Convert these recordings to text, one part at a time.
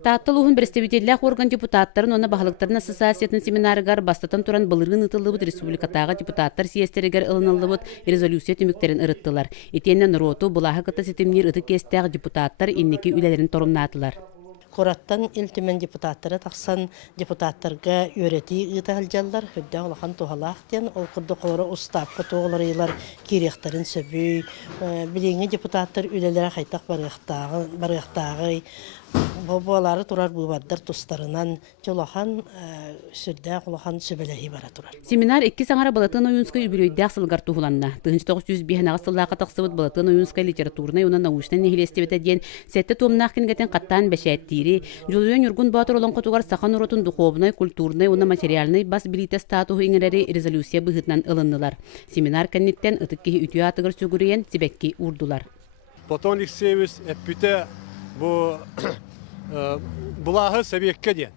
Таатта улууһун представителлер орган депутаттарын оны бахалыктарын ассоциациятын семинаргар бастатан туран былырын ытылыбыт республикатага депутаттар съездеригер ылынылыбыт резолюция түмүктерин ырыттылар. Итеннен роту булаха кыта сетемнир ыты кестег депутаттар инники үлелерин торумнатылар. Кораттан илтимен депутаттары тақсан депутаттарға өрети ыталжаллар, хөдді олақан туғалақтен, ол күрді қолары ұстапқы туғыларылар керектерін сөбүй, білеңі депутаттар үлелері қайтақ барықтағы, Бобалары турар бұбаддар тұстарынан жолақан сүрді қолақан сөбелеғи бара турар. Семинар 2 саңара Былатыан Ойуунускай үбілөйдәқ сылгар туғыланна. 1905 сыллаға тақсыбыт Былатыан Ойуунускай литератураны онан научнан нехилестебеті ден сәтті томнақ кенгетен қаттан бәшәттері, жолуен үргін батыр олон қотуғар Саха нұротын духовнай, культурнай, оны материалнай бас билите статуы еңерері резолюция бұғытнан ылыннылар. Семинар кәннеттен ұтықкеге үтіе атығыр сөгірейен себекке урдулар. Потом Алексеевич әппіте бұлағы сәбекке ден.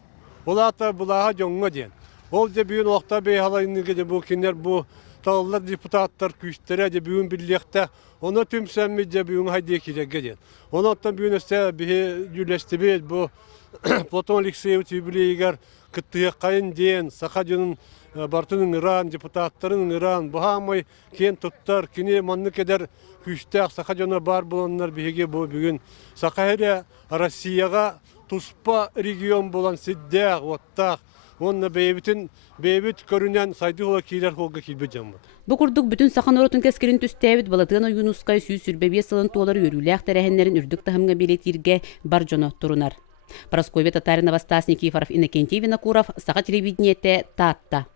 Бұлағы жоңға ден. Ол де бүйін оқта бей халайынығы де бұл кенер бұл тағылар депутаттар күштері де бүйін бірліқті. Оны түмсәмі де бүйін хайде кереге ден. Оны оттан бүйін өсті бейі жүлесті бейд бұл Платон Алексеевич юбилейгер күттіге қайын ден. Саха жөнін бартының Иран, депутаттарын Иран. Бұхамай кен тұттар, кене манны кедер күштәк Саха жөні бар боланлар бейге бұл бүгін. Саха әрі Россияға туспа регион болан сиддәк, оттақ. Онна бейбіт көрінен сайды ола кейлер қолға келбе жамын. Бұ күрдік бүтін Сахан оротын кәскерін түстәвіт Былатыан Ойуунускай сүйіз сүрбебе сылын туолары өріләқ тәрәхенлерін үрдік тахымға белетирге бар жоны тұрунар. Парасковия Татарина Вастасник Ефаров Иннокентий Винокуров, Саха телевидениете Таатта.